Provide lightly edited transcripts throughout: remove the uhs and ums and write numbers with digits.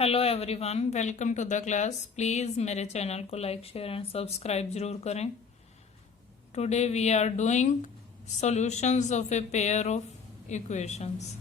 Hello everyone, welcome to the class. Please मेरे channel को like share and subscribe जरूर करें। Today we are doing solutions of a pair of equations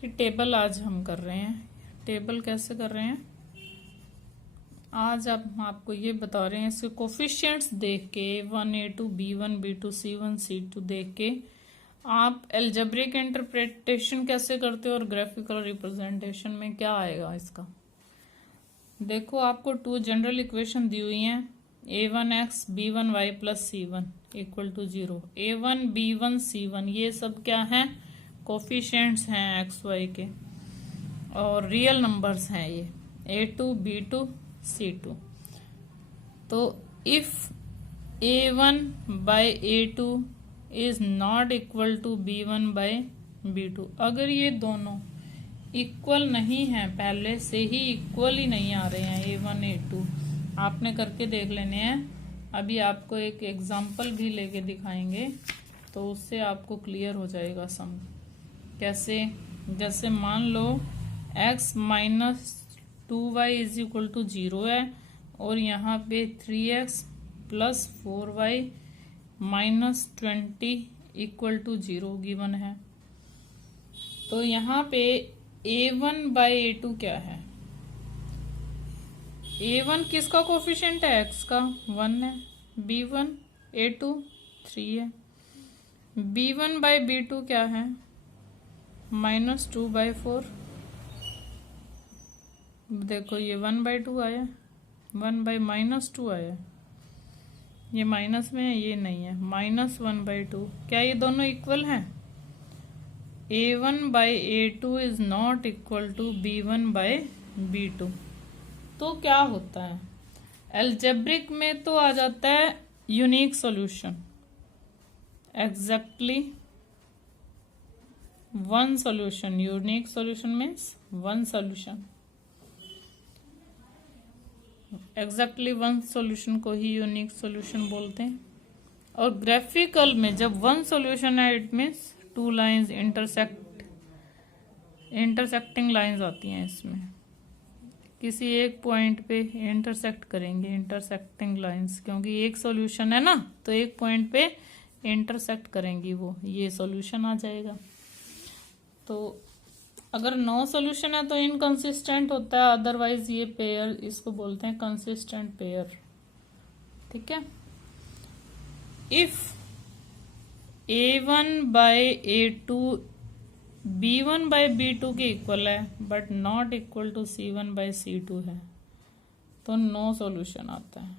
की table आज हम कर रहे हैं। टेबल कैसे कर रहे हैं आज हम आपको ये बता रहे हैं। इसके कोफिशिएंट्स देख के A1 A2 B1 B2 C1 C2 देख के आप एल्जेब्रिक इंटरप्रिटेशन कैसे करते हो और ग्राफिकल रिप्रेजेंटेशन में क्या आएगा इसका। देखो, आपको टू जनरल इक्वेशन दी हुई हैं। A1x B1y plus C1 equal to 0। A1 B1 C1 ये सब क्या हैं? कोफिशिएंट्स हैं XY के और रियल नंबर्स हैं ये A2 B2 C2। तो if A1 by A2 is not equal to B1 by B2, अगर ये दोनों इक्वल नहीं है, पहले से ही इक्वल ही नहीं आ रहे हैं A1 A2, आपने करके देख लेने हैं। अभी आपको एक एग्जांपल भी लेके दिखाएंगे तो उससे आपको क्लियर हो जाएगा सम। कैसे? जैसे मान लो x minus 2y is equal to 0 है और यहाँ पे 3x plus 4y minus 20 equal to 0 given है। तो यहाँ पे A1 बाई A2 क्या है? A1 किसका कोफिशिएंट है? x का 1 है। B1 A2 3 है। B1 बाई B2 क्या है? Minus 2 by 4। देखो, ये 1 बाई 2 आया, 1 बाई माइनस 2 आया। ये माइनस में है, ये नहीं है। Minus 1 by 2। क्या ये दोनों इक्वल हैं? A1 by A2 is not equal to B1 by B2। तो क्या होता है? एल्जेब्रिक में तो आ जाता है unique solution. Exactly one solution. Unique solution means one solution. Exactly one solution को ही यूनिक सॉल्यूशन बोलते हैं। और ग्राफिकल में जब वन सॉल्यूशन है, it means two lines intersecting lines आती हैं इसमें। किसी एक पॉइंट पे इंटरसेक्ट करेंगे, इंटरसेक्टिंग लाइंस, क्योंकि एक सॉल्यूशन है ना, तो एक पॉइंट पे इंटरसेक्ट करेंगी वो, ये सॉल्यूशन आ जाएगा। तो अगर नो सॉल्यूशन है तो इनकंसिस्टेंट होता है, अदरवाइज ये पेयर, इसको बोलते हैं कंसिस्टेंट पेयर। ठीक है। If A1 by A2 B1 by B2 के इक्वल है but not equal to C1 by C2 है तो नो सॉल्यूशन आता है।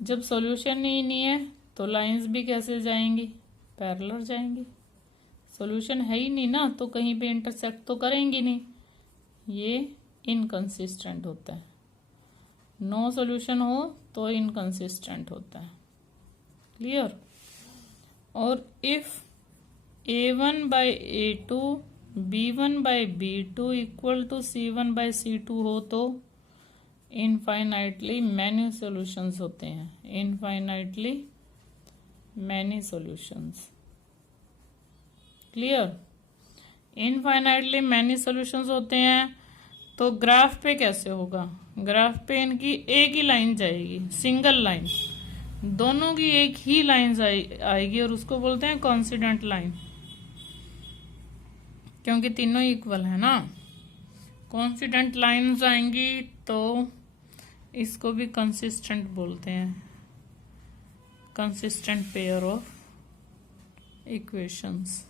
जब सॉल्यूशन ही नहीं है तो लाइंस भी कैसे जाएंगी? पैरेलल जाएंगी। सॉल्यूशन है ही नहीं ना, तो कहीं पे इंटरसेक्ट तो करेंगी नहीं, ये इनकंसिस्टेंट होता है। नो सॉल्यूशन हो तो इनकंसिस्टेंट होता है। क्लियर? और if A1 by A2 B1 by B2 equal to C1 by C2 हो तो इनफाइनाइटली मैनी सॉल्यूशंस होते हैं। Infinitely many solutions. Clear? Infinitely many solutions होते हैं। तो ग्राफ पे कैसे होगा? ग्राफ पे इनकी एक ही लाइन जाएगी, सिंगल लाइन, दोनों की एक ही लाइन आएगी और उसको बोलते हैं कॉन्सिडेंट लाइन, क्योंकि तीनों इक्वल है ना। कॉन्सिडेंट लाइन्स आएंगी तो इसको भी कंसिस्टेंट बोलते हैं, consistent pair of equations.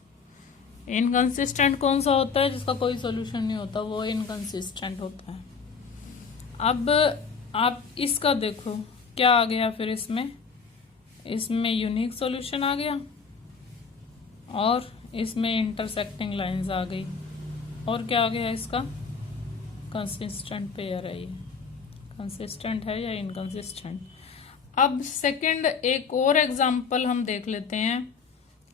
Inconsistent कौन सा होता है? जिसका कोई सॉल्यूशन नहीं होता, वो इनकंसिस्टेंट होता है। अब आप इसका देखो क्या आ गया फिर इसमें यूनिक सॉल्यूशन आ गया और इसमें इंटरसेक्टिंग लाइंस आ गई, और क्या आ गया इसका? कंसिस्टेंट पेयर है। ये कंसिस्टेंट है या इनकंसिस्टेंट? अब सेकंड एक और एग्जांपल हम देख लेते हैं।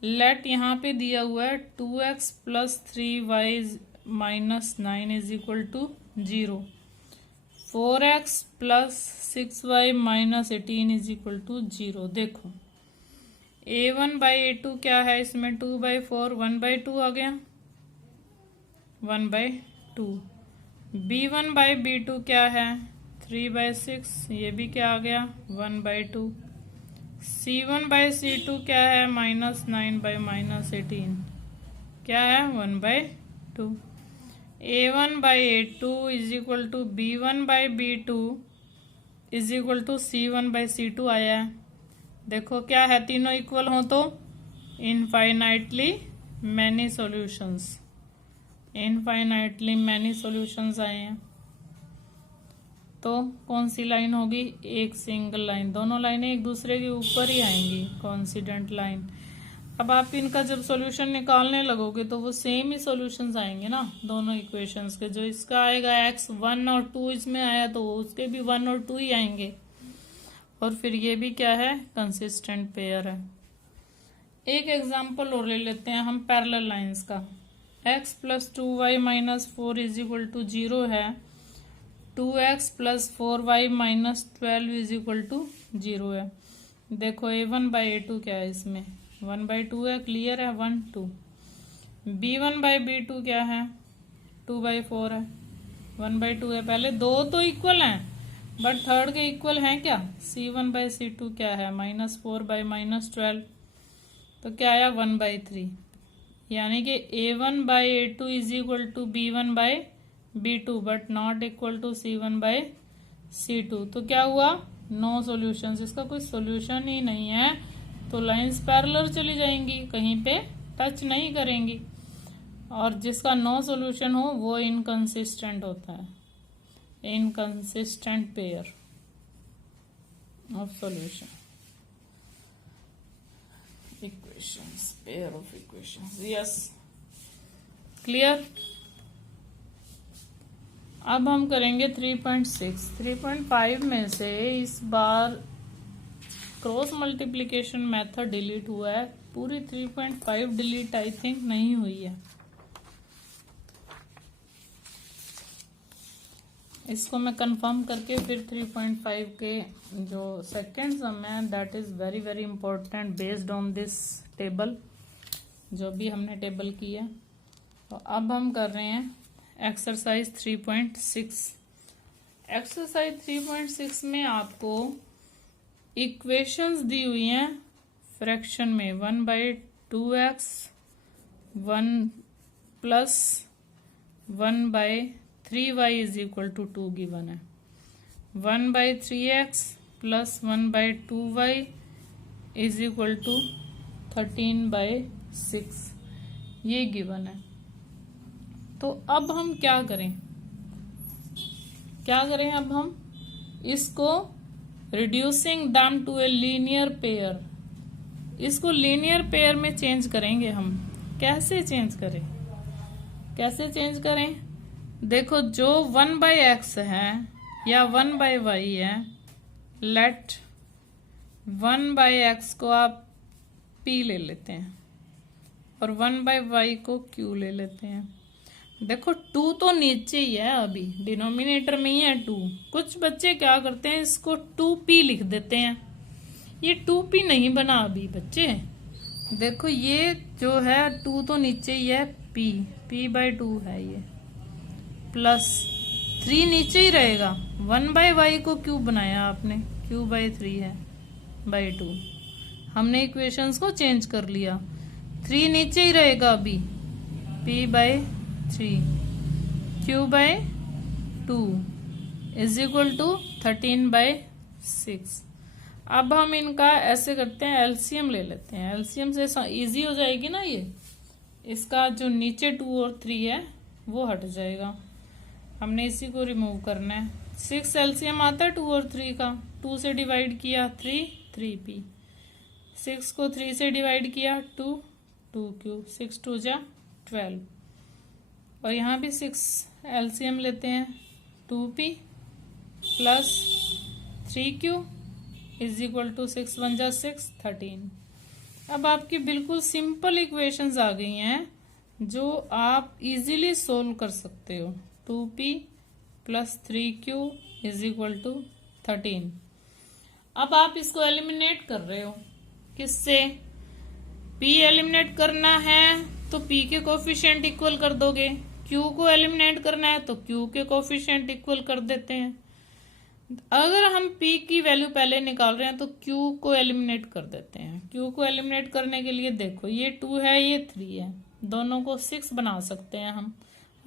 लेट यहाँ पे दिया हुआ है 2x plus 3y minus 9 is equal to 0। 4x plus 6y minus 18 is equal to 0। देखो, A1 बाई A2 क्या है? इसमें 2 बाई 4 1 बाई 2 आ गया, 1 बाई 2। B1/B2 क्या है 3/6, ये भी क्या आ गया 1/2। C1/C2 क्या है -9/-18, क्या है 1/2। A1/A2 is equal to B1/B2 is equal to C1/C2 आया है। देखो क्या है, तीनों इक्वल हो तो infinitely many solutions, infinitely many solutions आए हैं। तो कौन सी लाइन होगी, एक सिंगल लाइन, दोनों लाइनें एक दूसरे के ऊपर ही आएंगी, कोइंसिडेंट लाइन। अब आप इनका जब सॉल्यूशन निकालने लगोगे तो वो सेम ही सॉल्यूशंस आएंगे ना दोनों इक्वेशंस के। जो इसका आएगा x 1 और 2 इसमें आया तो उसके भी 1 और 2 ही आएंगे। और फिर ये भी क्या है, कंसिस्टेंट पेयर है। एक एग्जांपल और ले लेते हैं हम पैरेलल लाइंस का। x + 2y - 4 is equal to 0 है, 2x + 4y - 12 is equal to 0 है। देखो A1/A2 क्या है, इसमें 1/2 है, क्लियर है 1 2। B1/B2 क्या है 2/4 है, 1/2 है। पहले दो तो इक्वल हैं बट थर्ड के इक्वल हैं क्या, C1/C2 क्या है -4/-12, तो क्या आया 1/3। यानी कि A1/A2 is equal to B1/B2 but not equal to C1/C2। तो क्या हुआ, नो सॉल्यूशंस, इसका कोई सॉल्यूशन ही नहीं है। तो लाइंस पैरेलल चली जाएंगी, कहीं पे टच नहीं करेंगी। और जिसका नो सॉल्यूशन हो वो इनकंसिस्टेंट होता है, inconsistent pair of solution equations, pair of equations. Yes, clear. अब हम करेंगे 3.6। 3.5 में से इस बार क्रॉस मल्टीप्लिकेशन मेथड डिलीट हुआ है, पूरी 3.5 डिलीट आई थिंक नहीं हुई है। इसको मैं कंफर्म करके फिर 3.5 के जो सेकेंड सम है that is very very important based on this table, जो भी हमने टेबल की है। तो अब हम कर रहे हैं एक्सरसाइज 3.6। एक्सरसाइज 3.6 में आपको इक्वेशंस दी हुई हैं फ्रैक्शन में, 1/2x 1 + 1/3y is equal to 2 given है, 1/3x + 1/2y is equal to 13/6, ये गिवन है। तो अब हम क्या करें, अब हम इसको reducing them to a linear pair, इसको लीनियर पेयर में चेंज करेंगे हम। कैसे चेंज करें, देखो जो 1/x है या 1/y है, लेट 1/x को आप p ले लेते हैं और 1/y को q ले लेते हैं। देखो 2 तो नीचे ही है, अभी डिनोमिनेटर में ही है 2। कुछ बच्चे क्या करते हैं, इसको 2p लिख देते हैं। ये 2p नहीं बना अभी बच्चे, देखो ये जो है 2 तो नीचे ही है, p/2 है ये, प्लस 3 नीचे ही रहेगा। 1/y को क्यों बनाया आपने, q/3 है /2। हमने इक्वेशंस को चेंज कर लिया, 3 नीचे ही रहेगा अभी, p/3 q/2 is equal to 13/6। अब हम इनका ऐसे करते हैं, एलसीएम ले लेते हैं। एलसीएम से इजी हो जाएगी ना ये, इसका जो नीचे 2 और 3 है वो हट जाएगा। हमने इसी को रिमूव करना है। 6 एलसीएम आता है 2 और 3 का, 2 से डिवाइड किया 3p, 6 को 3 से डिवाइड किया 2q, 6 2 जा 12। और यहाँ भी 6 एलसीएम लेते हैं, 2p + 3q is equal to 6 1 जा 6 13। अब आपकी बिल्कुल सिंपल इक्वेशंस आ गई हैं जो आप इजीली सोल्व कर सकते हो। 2p + 3q is equal to 13। अब आप इसको एलिमिनेट कर रहे हो, किससे, p एलिमिनेट करना है तो p के कोफिशिएंट इक्वल कर दोगे, क्यू को एलिमिनेट करना है तो क्यू के कोफिशिएंट इक्वल कर देते हैं। अगर हम पी की वैल्यू पहले निकाल रहे हैं तो क्यू को एलिमिनेट कर देते हैं। क्यू को एलिमिनेट करने के लिए देखो ये 2 है ये 3 है, दोनों को 6 बना सकते हैं हम।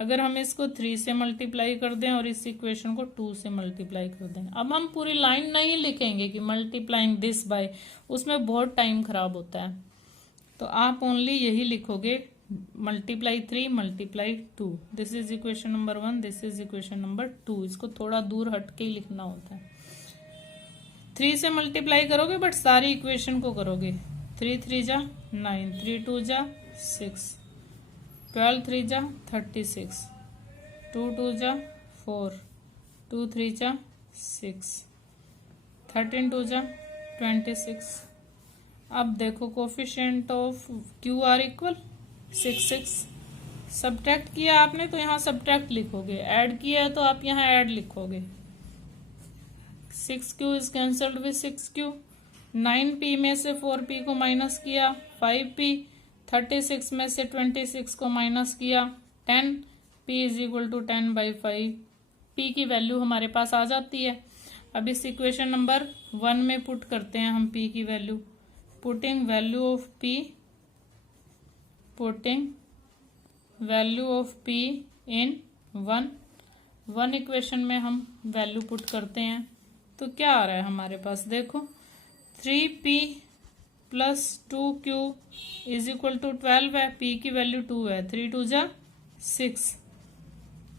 अगर हम इसको 3 से मल्टीप्लाई कर दें और इस इक्वेशन को 2 से मल्टीप्लाई कर दें। अब हम पूरी लाइन नहीं लिखेंगे कि मल्टीप्लाइंग दिस बाय, उसमें बहुत टाइम खराब होता है। तो आप ओनली यही लिखोगे multiply 3 multiply 2, this is equation number 1, this is equation number 2। इसको थोड़ा दूर हट के ही लिखना होता है। 3 से मल्टीप्लाई करोगे बट सारी इक्वेशन को करोगे। 3 3 जा 9, 3 2 जा 6, 12 3 जा 36, 2 2 जा 4, 2 3 जा 6, 13 2 जा 26। अब देखो coefficient of Q R equal 6 6। Subtract किया आपने तो यहाँ सब्ट्रैक्ट लिखोगे, ऐड किया है तो आप यहाँ ऐड लिखोगे। 6q is cancelled with 6q। 9p में से 4p को माइनस किया, 5p। 36 में से 26 को माइनस किया, 10p is equal to 10/5। p की वैल्यू हमारे पास आ जाती है। अब इस इक्वेशन नंबर 1 में पुट करते हैं हम p की value. Putting value of p, putting value of p in 1 equation में हम वैल्यू पुट करते हैं तो क्या आ रहा है हमारे पास, देखो 3p plus 2q is equal to 12 है। p की वैल्यू 2 है, 3 2 जा 6।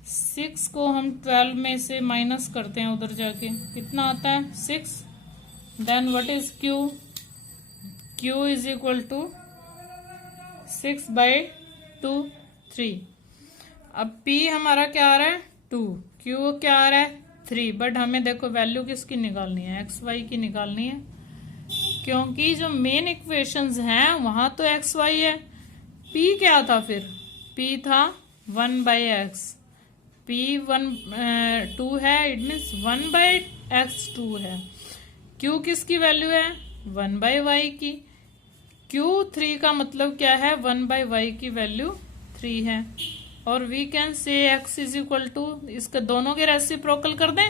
6 को हम 12 में से माइनस करते हैं, उधर जाके कितना आता है 6। Then what is q, q is equal to 6/2 3। अब p हमारा क्या आ रहा है 2, q क्या आ रहा है 3, बट हमें देखो वैल्यू किसकी निकालनी है, एक्स वाई की निकालनी है, क्योंकि जो मेन इक्वेशंस हैं वहां तो एक्स वाई है। p क्या था फिर, p था 1/x, p 2 है, इट मीन्स 1/x2 है। q किसकी वैल्यू है 1/y की, q3 का मतलब क्या है 1/y की वैल्यू 3 है। और we can say x is equal to, इसका दोनों के रेसिप्रोकल कर दें,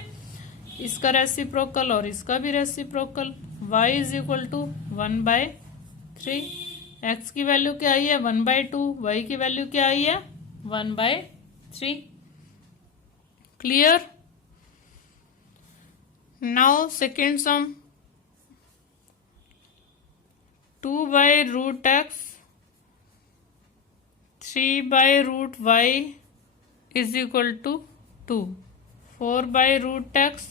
इसका रेसिप्रोकल और इसका भी reciprocal. y is equal to 1/3। x की वैल्यू क्या आई है 1/2, y की वैल्यू क्या आई है 1/3। Clear. Now second sum, 2/√x 3/√y is equal to 2। 4/√x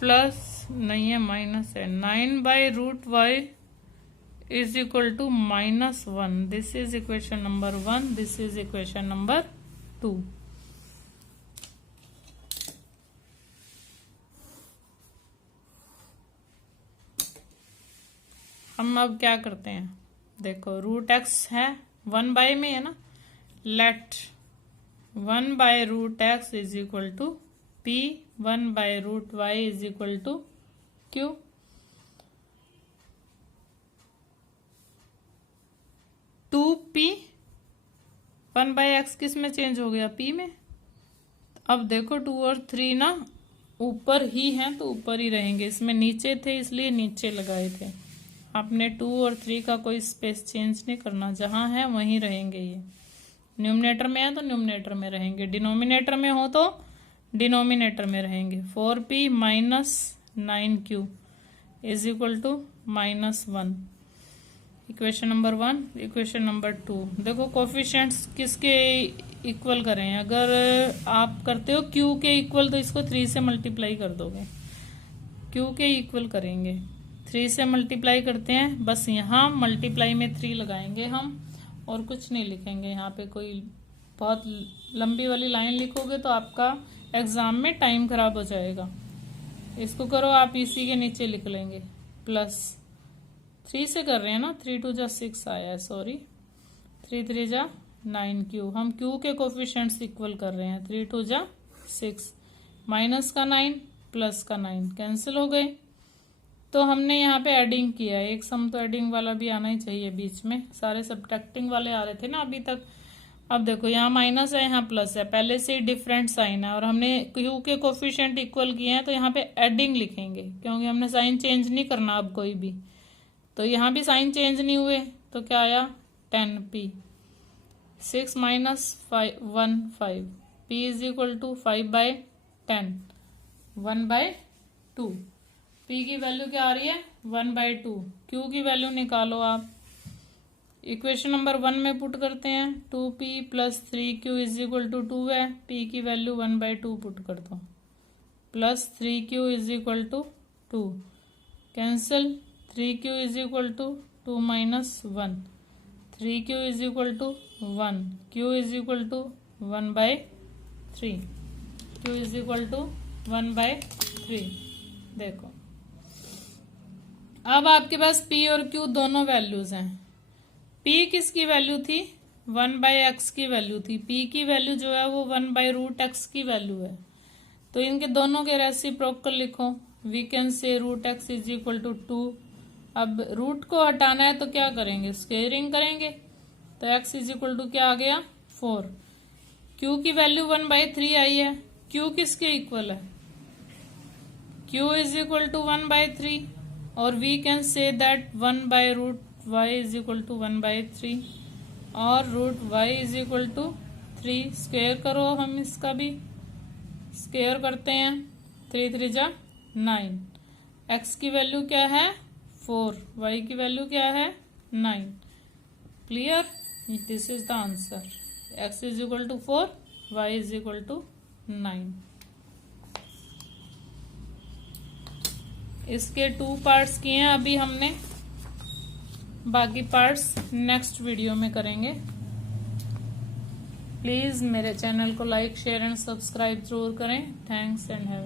plus नहीं है माइनस है, 9/√y is equal to -1। This is equation number 1, this is equation number 2। हम अब क्या करते हैं, देखो √x है 1/, में है ना, let 1/√x is equal to p, 1/√y is equal to q। To p 1/x किस में चेंज हो गया p में। अब देखो 2 और 3 ना ऊपर ही हैं तो ऊपर ही रहेंगे, इसमें नीचे थे इसलिए नीचे लगाए थे। आपने 2 और 3 का कोई स्पेस चेंज नहीं करना, जहां है वहीं रहेंगे। ये न्यूमरेटर में है तो न्यूमरेटर में रहेंगे, डिनोमिनेटर में हो तो डिनोमिनेटर में रहेंगे। 4p minus 9q is equal to -1। Equation number 1, equation number 2। देखो कोफिशिएंट्स किसके इक्वल करें, अगर आप करते हो q के इक्वल तो इसको 3 से मल्टीप्लाई कर दोगे, q के इक्वल करेंगे 3 से मल्टीप्लाई करते हैं, बस यहाँ मल्टीप्लाई में 3 लगाएंगे हम और कुछ नहीं लिखेंगे। यहाँ पे कोई बहुत लंबी वाली लाइन लिखोगे तो आपका एग्जाम में टाइम खराब हो जाएगा। इसको करो आप इसी के नीचे लिख लेंगे, प्लस 3 से कर रहे हैं ना, 3 2 जा 6 आया है, सॉरी 3 3 जा 9q। हम q के कोफिशिएंट्स इक्वल कर रहे हैं, 3 2 जा 6, माइनस का 9 प्लस का 9 कैंसिल हो गए। तो हमने यहाँ पे एडिंग किया है, एक सम तो एडिंग वाला भी आना ही चाहिए बीच में, सारे सब्ट्रैक्टिंग वाले आ रहे थे ना अभी तक। अब देखो यहाँ माइनस है, यहाँ प्लस है, पहले से ही डिफरेंट साइन है और हमने क्यू के कोफिशिएंट इक्वल किए हैं, तो यहाँ पे एडिंग लिखेंगे क्योंकि हमने साइन चेंज नहीं करना अब कोई भी। तो यहाँ भी साइन चेंज नहीं हुए, तो क्या आया 10p। 6 minus 1 5, p is equal to 5/10, 1/2। p की वैल्यू क्या आ रही है 1/2। q की वैल्यू निकालो आप, इक्वेशन नंबर 1 में पुट करते हैं। 2p plus 3q is equal to 2 है, p की वैल्यू 1/2 पुट कर दो, plus 3q is equal to 2, cancel, 3q is equal to 2 minus 1, 3q is equal to 1, q is equal to 1/3, q is equal to 1/3। देखो अब आपके पास p और q दोनों वैल्यूज हैं। p किसकी वैल्यू थी 1/x की वैल्यू थी, p की वैल्यू जो है वो 1/√x की वैल्यू है। तो इनके दोनों के रेसिप्रोकल लिखो, we can say √x is equal to 2। अब रूट को हटाना है तो क्या करेंगे, स्क्वेयरिंग करेंगे, तो x इज इक्वल टू क्या आ गया 4। q की वैल्यू 1/3 आई है, q किसके इक्वल है, q इज इक्वल टू 1/3 और we can say that 1/√y is equal to 1/3 और √y is equal to 3। Square करो, हम इसका भी स्क्वेयर करते हैं, 3 3 जा 9। x की वैल्यू क्या है 4, y की वैल्यू क्या है 9। Clear, this is the answer, x is equal to 4, y is equal to 9। इसके 2 पार्ट्स किए हैं अभी हमने, बाकी पार्ट्स नेक्स्ट वीडियो में करेंगे। प्लीज मेरे चैनल को लाइक शेयर एंड सब्सक्राइब जरूर करें। Thanks and have